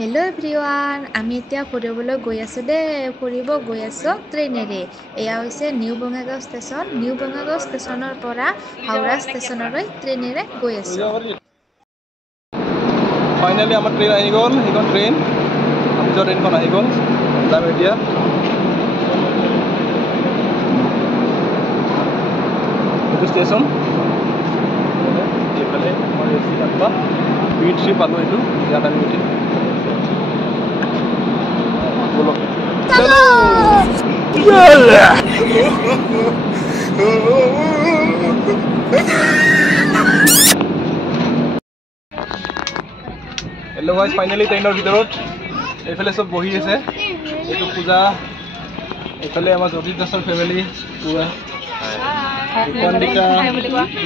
Hello' everyone, আমি এতিয়া ফুৰিবলৈ গৈ আছোঁ দেই। ফুৰিব গৈ আছোঁ ট্ৰেইনেৰে। এয়া হৈছে new Bongaigaon station. New Bongaigaon ষ্টেচনৰ পৰা হাওৰা ষ্টেচনলৈ ট্ৰেইনেৰে গৈ আছোঁ। ফাইনেলি আমাৰ ট্ৰেইন আহি গ'ল। সেইখন ট্ৰেইন আমি যোৱা ট্ৰেইনখন আহি গ'ল। যাম এতিয়া। এইটো ষ্টেচন এইফালে আমাৰ এচি ডাব্বা B3 পালোঁ। এইটো ইয়াত আমি উঠিম। বলক চলো। হেল্ল' গাইজ, ফাইনেলি ট্ৰেইনৰ ভিতৰত এইফালে চব বহি আছে। এইটো পূজা, এইফালে আমাৰ জ্যোতি দাসৰ ফেমিলি পুৰা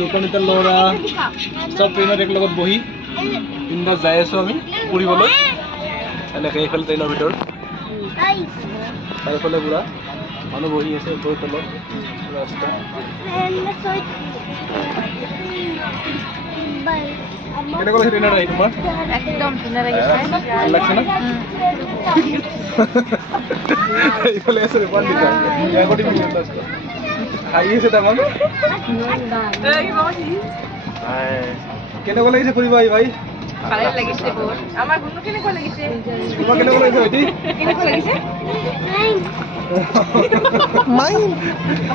দোকানিতা ল'ৰা চব ট্ৰেইনত একেলগত বহি তিনিটা যাই আছোঁ আমি ফুৰিবলৈ। এনেকৈ এইফালে ট্ৰেইনৰ ভিতৰত চাৰিওফালে পুৰা মানুহ বহি আছে। ওপৰৰ তলত ৰাস্তা কেনেকুৱা লাগিছে ট্ৰেইনত আহি তোমাৰ? একদম ধুনীয়া লাগিছে। ভাল লাগছে না? এইফালে আছে ৰেপাণ্ডিতা খাই আছে তাৰমান। কেনেকুৱা লাগিছে ফুৰিব আহি ভাই? ভালে লাগিছে বহুত। আমাৰ গুণু কেনেকুৱা লাগিছে? তোমাৰ কেনেকুৱা লাগিছে ভাইটি? কেনেকুৱা লাগিছে?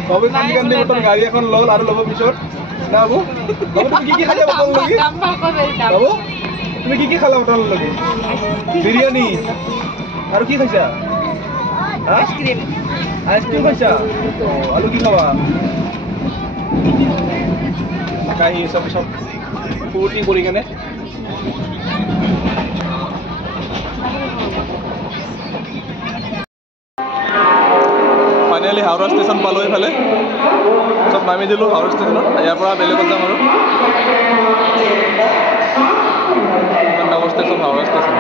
বাবু কান্দি কান্দি বৰ্তমান গাড়ী এখন ল'ল আৰু ল'ব পিছত না বাবু? বাবু তুমি কি খালা বৰ্তমানলৈকে? বাবু তুমি কি খালা বৰ্তমানলৈকে? বিৰিয়ানী আৰু কি খাইছা? আইচক্ৰীম। আইচক্ৰীম খাইছা? আৰু কি খাবা? খাই চব চব ফূৰ্তি কৰি কেনে ফাইনেলি হাওৰা ষ্টেচন পালোঁ। এইফালে চব নামি দিলোঁ হাওৰা ষ্টেচনত। ইয়াৰ পৰা বেলেগত যাম আৰু ইমান ডাঙৰ ষ্টেচন হাওৰা ষ্টেচন।